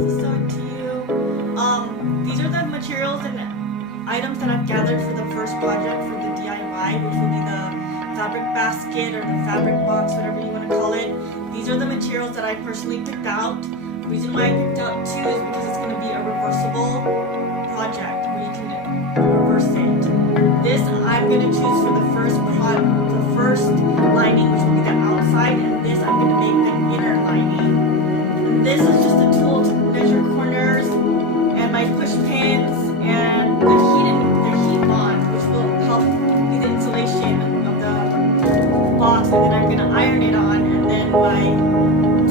this is so into you. These are the materials and items that I've gathered for the first project for the DIY, which will be the fabric basket or the fabric box, whatever you want to call it. These are the materials that I personally picked out. The reason why I picked out two is because it's going to be a reversible project where you can reverse it. This I'm going to choose for the first lining, which will be the outside, and this I'm going to make the inner lining. And this is just a tool to measure corners and my push pins and the heat bond, which will help be the insulation of the box. And then I'm going to iron it on, and then my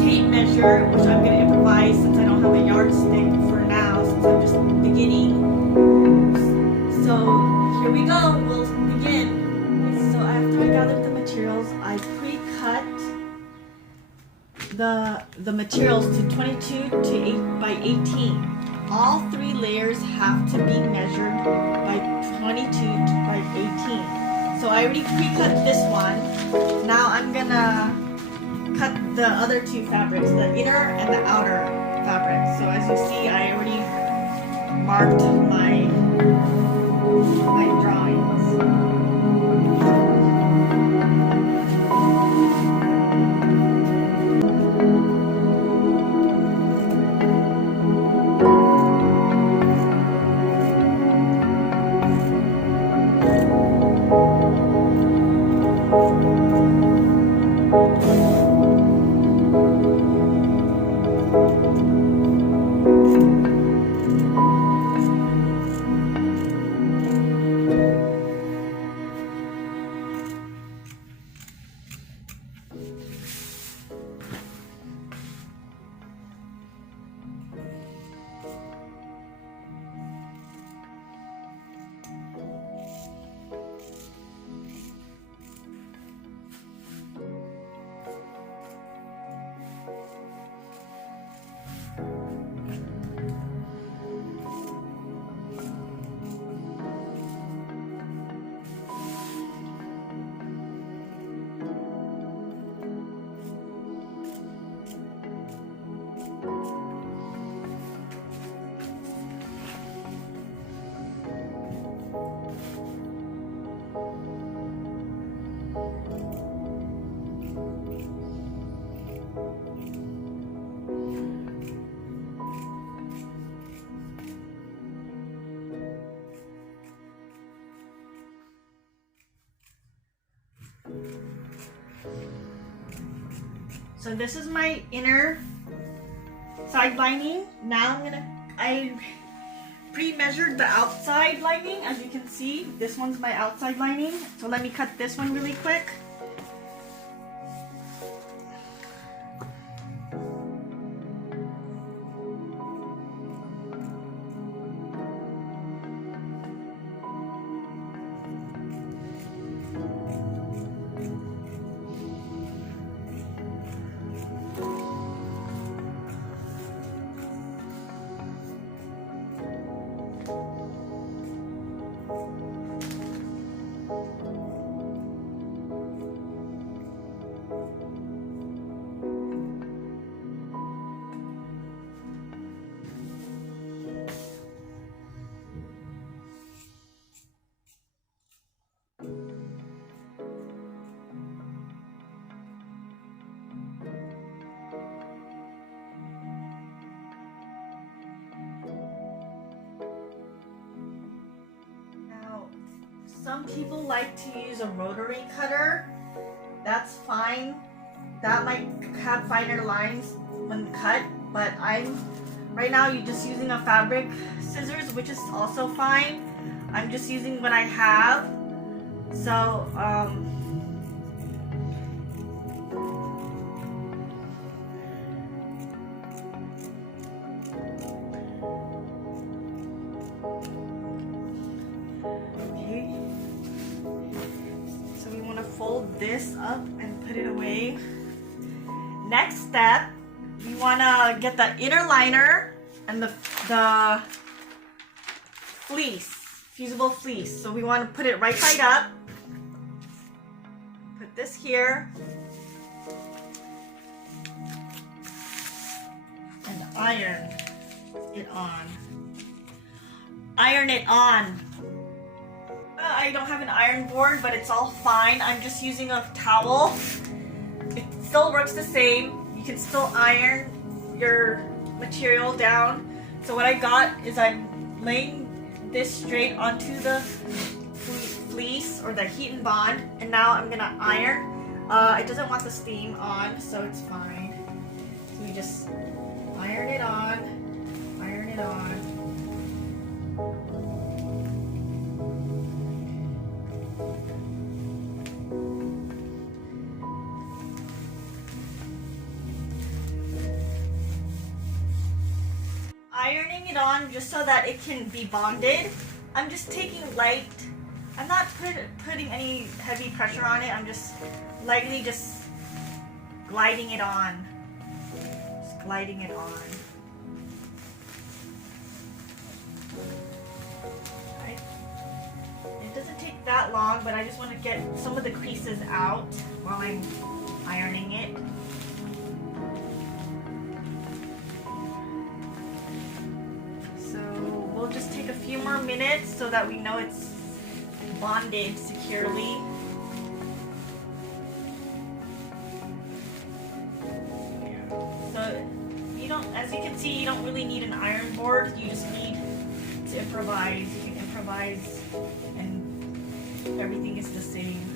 tape measure, which I'm going to improvise since I don't have a yardstick for now, since I'm just beginning. So here we go. We'll begin. So after I gathered the materials, I pre-cut the materials to 22 to 8 by 18. All three layers have to be measured by 22 by 18. So I already pre-cut this one. Now I'm gonna cut the other two fabrics, the inner and the outer fabric. So as you see, I already marked my drawings. So this is my inner side lining. Now I pre-measured the outside lining. As you can see, this one's my outside lining. So let me cut this one really quick. Some people like to use a rotary cutter. That's fine. That might have finer lines when cut, but right now you're just using a fabric scissors, which is also fine. I'm just using what I have. So fold this up and put it away. Next step, we want to get the inner liner and the fleece, fusible fleece. So we want to put it right side up. Put this here. And iron. it on. Iron it on. I don't have an iron board, but it's all fine. I'm just using a towel. It still works the same. You can still iron your material down. So what I got is I'm laying this straight onto the fleece or the heat and bond, and now I'm gonna iron. It doesn't want the steam on, so it's fine. So we just iron it on, iron it on. Ironing it on just so that it can be bonded. I'm just taking light. I'm not putting any heavy pressure on it. I'm just lightly just gliding it on. Just gliding it on. Right. It doesn't take that long, but I just want to get some of the creases out while I'm ironing it. Just take a few more minutes so that we know it's bonded securely. So you don't, as you can see, you don't really need an iron board. You just need to improvise. You can improvise and everything is the same.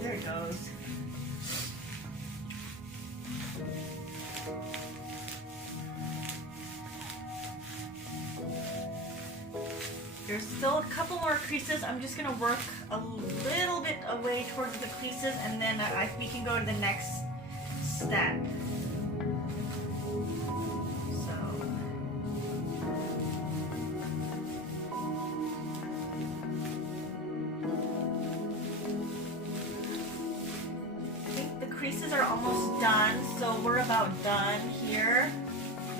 There it goes. There's still a couple more creases. I'm just gonna work a little bit away towards the creases, and then we can go to the next step. Creases are almost done, so we're about done here.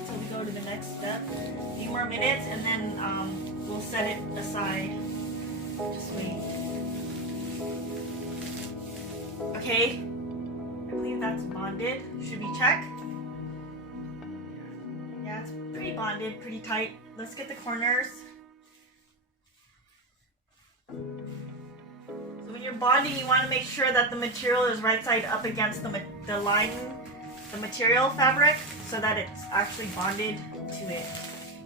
So we go to the next step. A few more minutes, and then we'll set it aside. Just wait. Okay, I believe that's bonded. Should we check? Yeah, it's pretty bonded, pretty tight. Let's get the corners. When you're bonding, you want to make sure that the material is right side up against the line, the material fabric, so that it's actually bonded to it.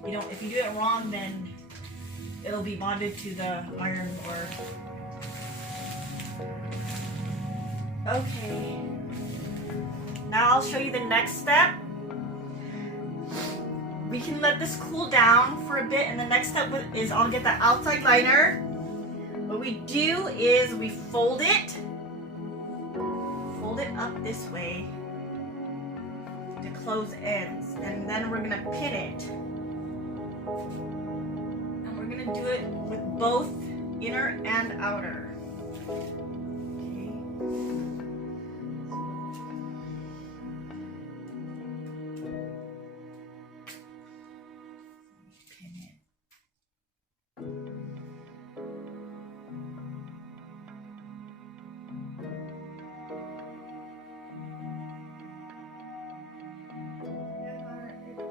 You know, if you do it wrong, then it'll be bonded to the iron board. Okay. Now I'll show you the next step. We can let this cool down for a bit, and the next step is I'll get the outside liner. What we do is we fold it up this way to close ends, and then we're gonna pin it. And we're gonna do it with both inner and outer. Okay. Pin it.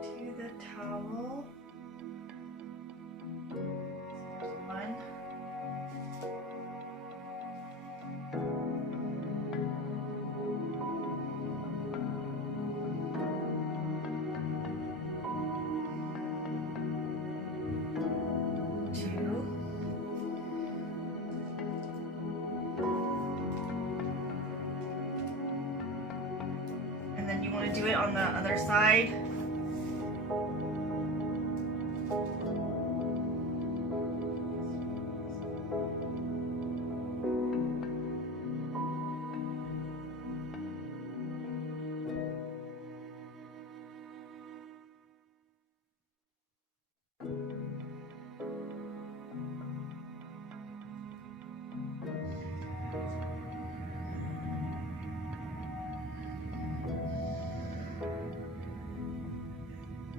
To the towel. One. Two. And then you want to do it on the other side.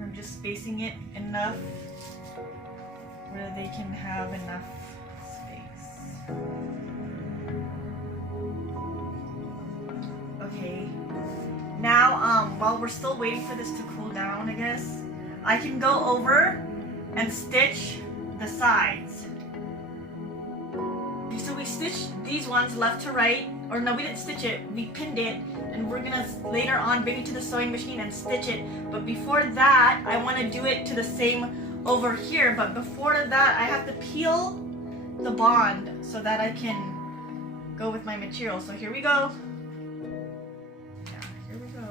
I'm just spacing it enough where they can have enough space. while we're still waiting for this to cool down, I guess, I can go over and stitch the sides. Okay, so we stitched these ones left to right, or no, we didn't stitch it, we pinned it, and we're gonna later on bring it to the sewing machine and stitch it. But before that, I want to do it to the same over here, but before that I have to peel the bond so that I can go with my material. So here we go. Yeah, here we go.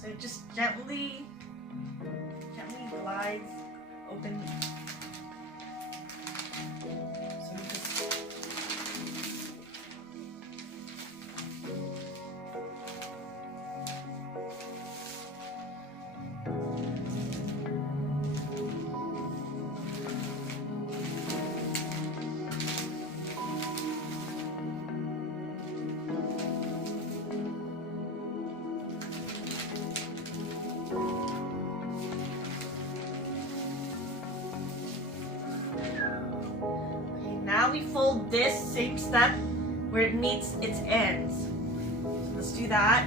So it just gently glides open. So we just we fold this same step where it meets its ends. So let's do that,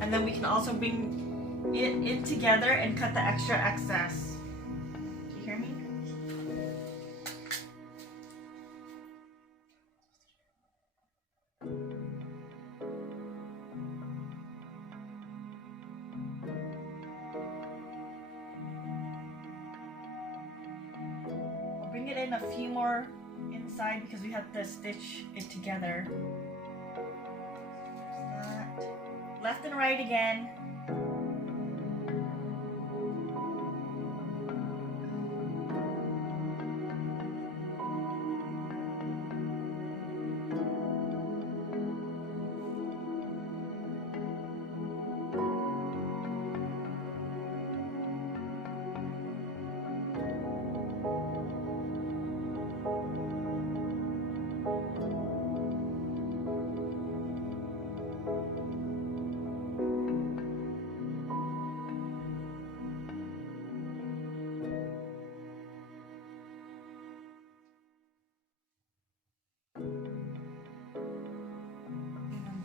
and then we can also bring it in together and cut the extra excess. Do you hear me? I'll bring it in a few more inside because we have to stitch it together. Left and right again.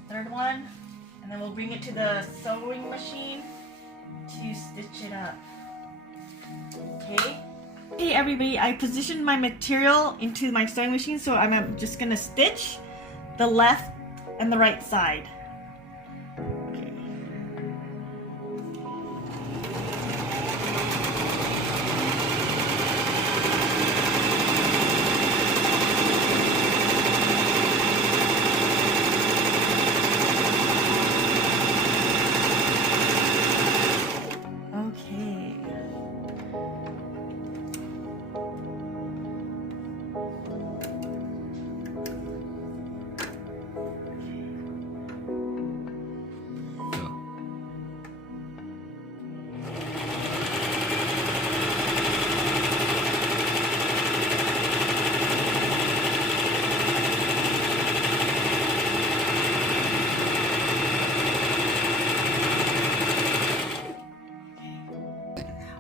Third one, and then we'll bring it to the sewing machine to stitch it up. Okay. Hey everybody, I positioned my material into my sewing machine, so I'm just gonna stitch the left and the right side.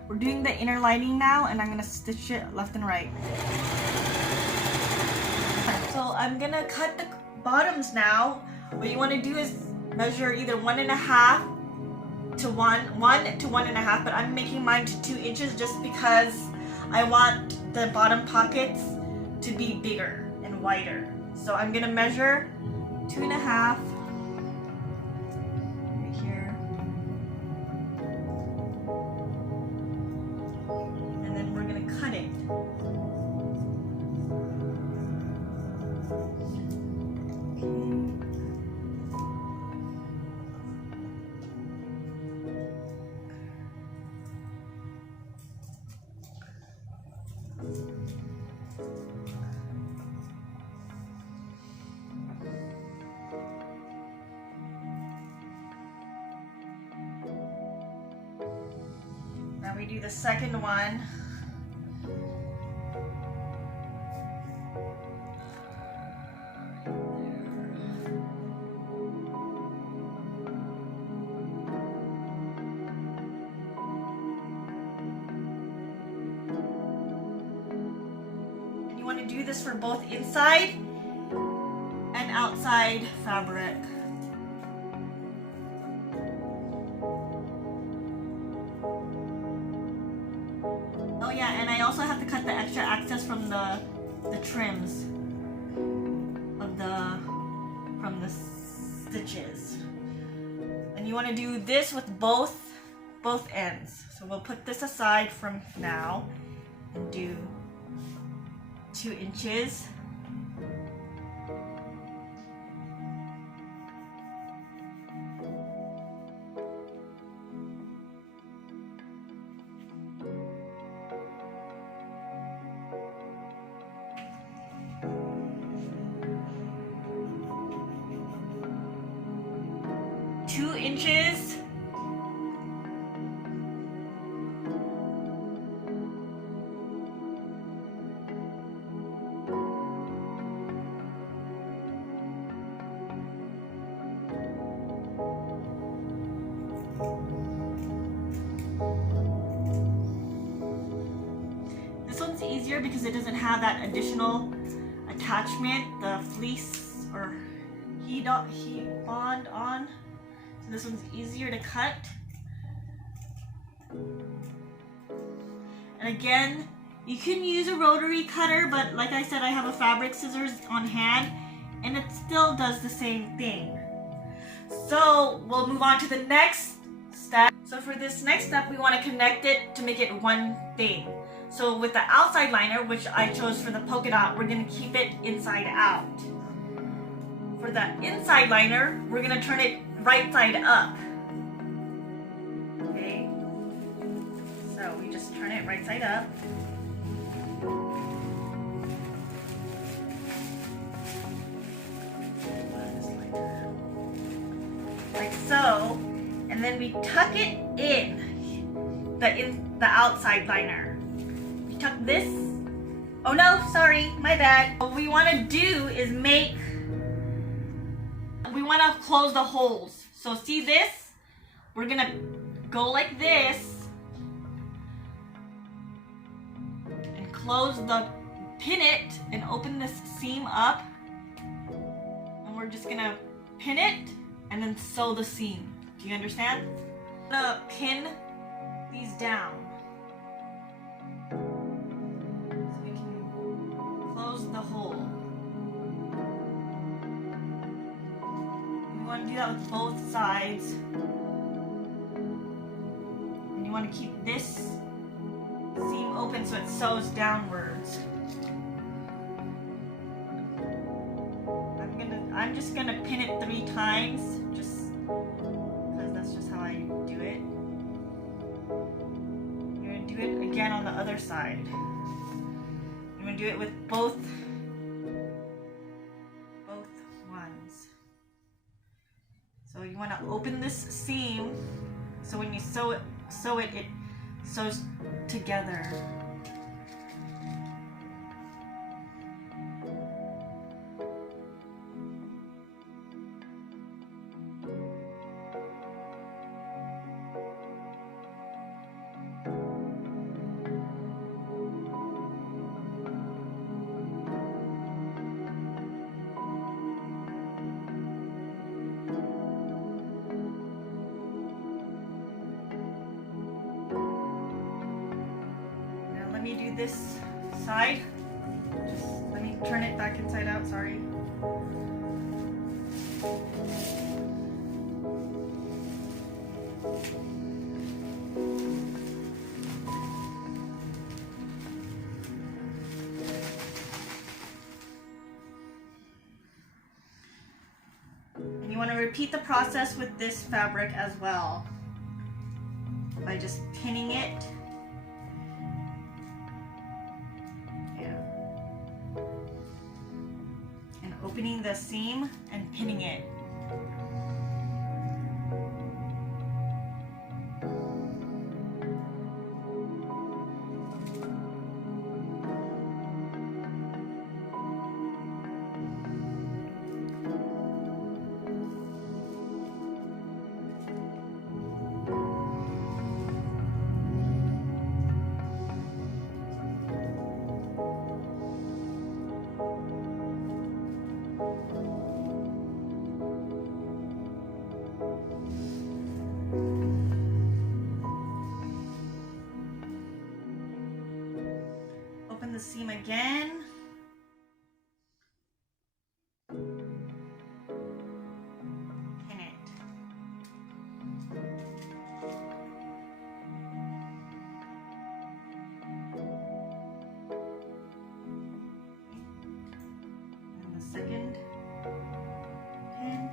We're doing the inner lining now, and I'm gonna stitch it left and right. So I'm gonna cut the bottoms now. What you want to do is measure either 1.5 to 1 to 1.5, but I'm making mine to 2 inches just because I want the bottom pockets to be bigger and wider. So I'm gonna measure 2.5. Cut it. Now we do the second one. Want to do this for both inside and outside fabric. Oh yeah, and I also have to cut the extra excess from the trims of from the stitches. And you want to do this with both ends. So we'll put this aside from now and do 2 inches. This one's easier because it doesn't have that additional attachment, the fleece or heat bond on. So this one's easier to cut. And again, you can use a rotary cutter, but like I said, I have a fabric scissors on hand and it still does the same thing. So we'll move on to the next step. So for this next step, we want to connect it to make it one thing. So with the outside liner, which I chose for the polka dot, we're going to keep it inside out. For the inside liner, we're going to turn it right side up. Okay, so we just turn it right side up. Like so, and then we tuck it in the outside liner. We tuck this. Oh no, sorry, my bad. What we want to do is we want to close the holes. So see this? We're gonna go like this and pin it and open this seam up, and we're just gonna pin it and then sew the seam. Do you understand? I'm gonna pin these down so we can close the hole. You want to do that with both sides. And you want to keep this seam open so it sews downwards. I'm just gonna pin it 3 times, just because that's just how I do it. You're gonna do it again on the other side. You're gonna do it with both ones. So you want to open this seam so when you sew it sews together. Do this side. Just let me turn it back inside out, sorry. And you want to repeat the process with this fabric as well by just pinning it. Opening the seam and pinning it. the seam again. Pin it. And the second pin.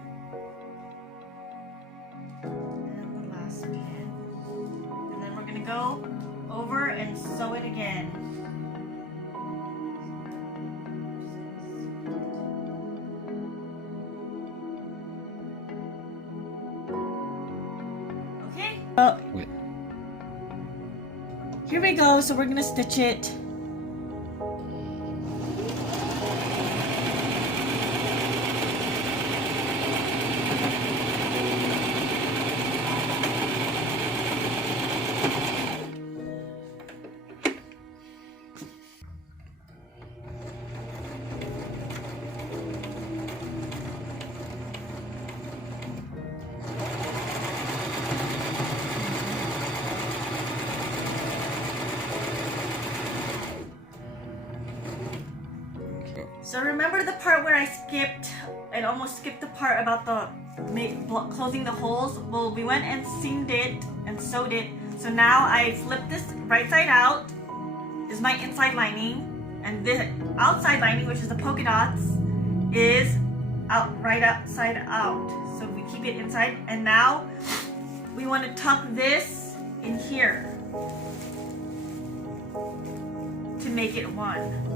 And the last pin. And then we're going to go over and sew it again. Okay. Wait. Here we go. So we're gonna stitch it. So remember the part where I almost skipped the part about the closing the holes? Well, we went and seamed it and sewed it. So now I flipped this right side out, is my inside lining, and the outside lining, which is the polka dots, is right outside out. So we keep it inside, and now we want to tuck this in here to make it one.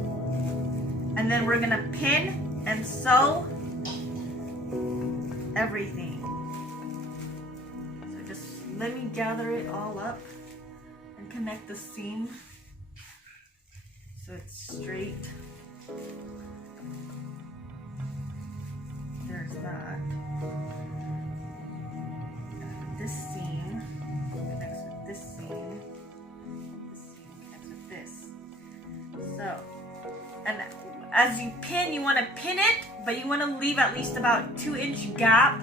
And then we're gonna pin and sew everything. So just let me gather it all up and connect the seam so it's straight. There's that. This seam connects with this seam. This seam connects with this. So, and as you pin, you want to pin it, but you want to leave at least about 2-inch gap.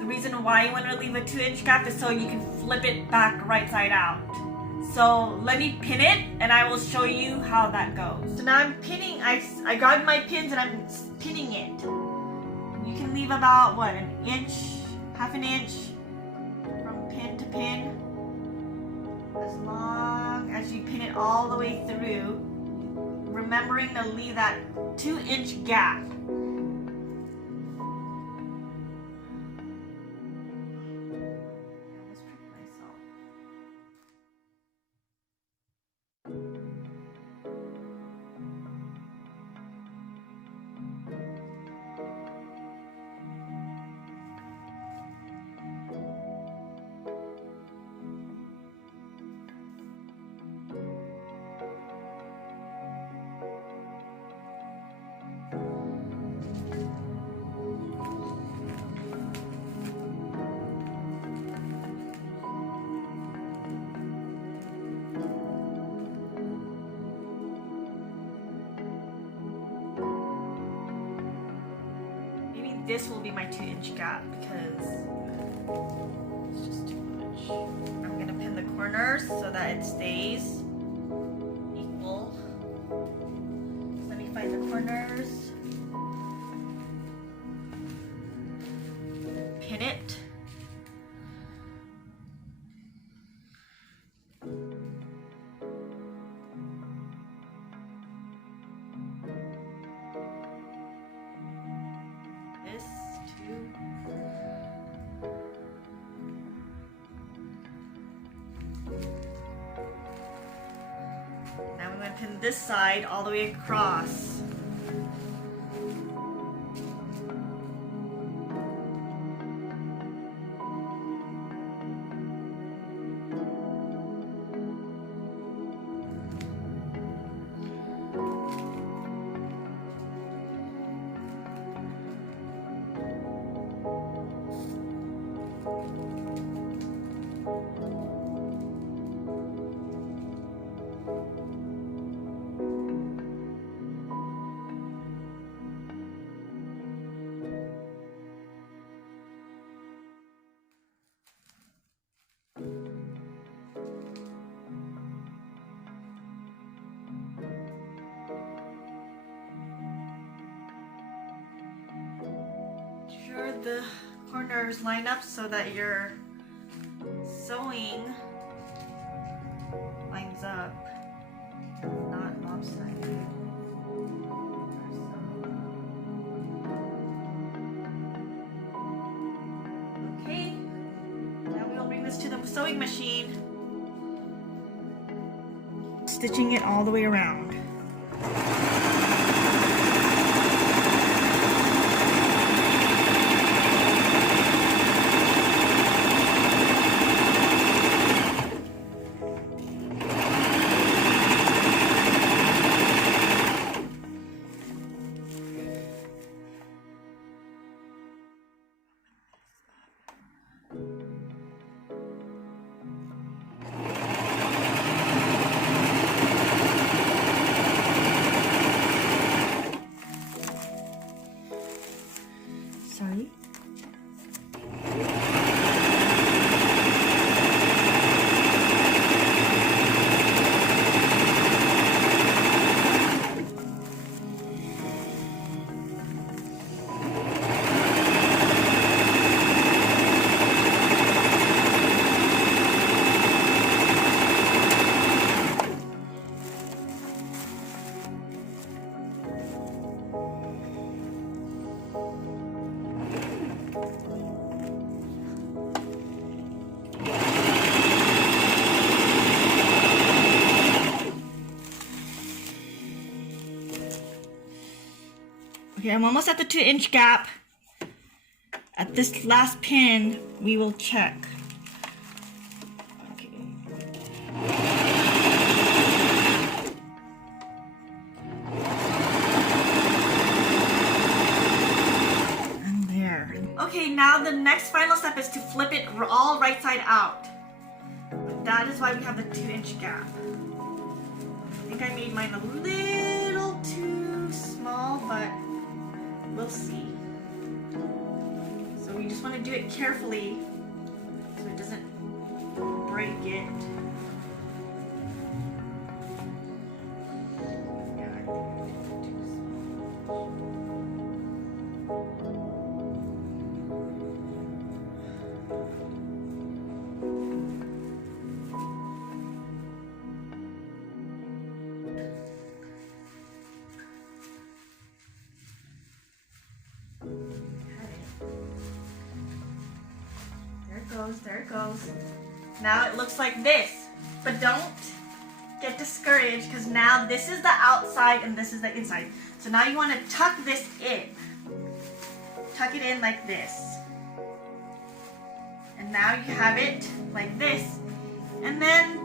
The reason why you want to leave a 2-inch gap is so you can flip it back right side out. So let me pin it and I will show you how that goes. So now I'm pinning, I grabbed my pins and I'm pinning it. You can leave about, what, an inch, half an inch from pin to pin. As long as you pin it all the way through. Remembering to leave that 2-inch gap. This will be my 2-inch gap because it's just too much. I'm gonna pin the corners so that it stays equal. Let me find the corners. Pin it. Now I'm going to pin this side all the way across. get the corners lined up so that your sewing lines up, not lopsided. Okay, now we'll bring this to the sewing machine, stitching it all the way around. Sorry. Okay, I'm almost at the 2-inch gap. At this last pin, we will check. Okay. And there. Okay, now the next final step is to flip it all right side out. That is why we have the 2-inch gap. I think I made mine a little too small, but we'll see. So we just want to do it carefully so it doesn't break it. Yeah, I think I did it too small. There it goes. Now it looks like this, but don't get discouraged because now this is the outside and this is the inside. So now you want to tuck this in. Tuck it in like this. And now you have it like this. And then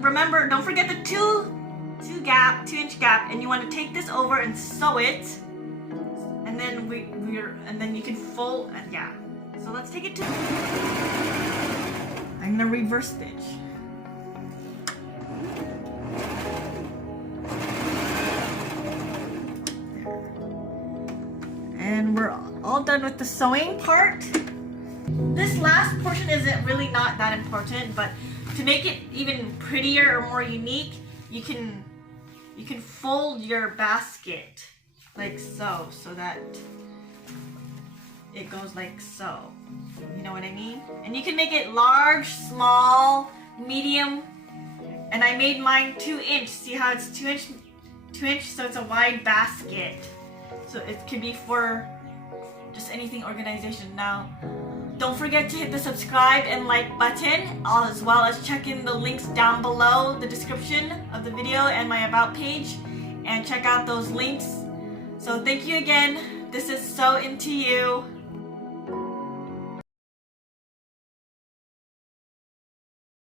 remember, don't forget the 2-inch gap, and you want to take this over and sew it. And then you can fold, and yeah. So let's take it to, I'm gonna reverse stitch. And we're all done with the sewing part. This last portion isn't really not that important, but to make it even prettier or more unique, you can fold your basket like so that it goes like so. You know what I mean? And you can make it large, small, medium. And I made mine 2-inch. See how it's 2-inch, so it's a wide basket. So it could be for just anything organization. Now, don't forget to hit the subscribe and like button, as well as check in the links down below the description of the video and my about page, and check out those links. So thank you again. This is So Into You.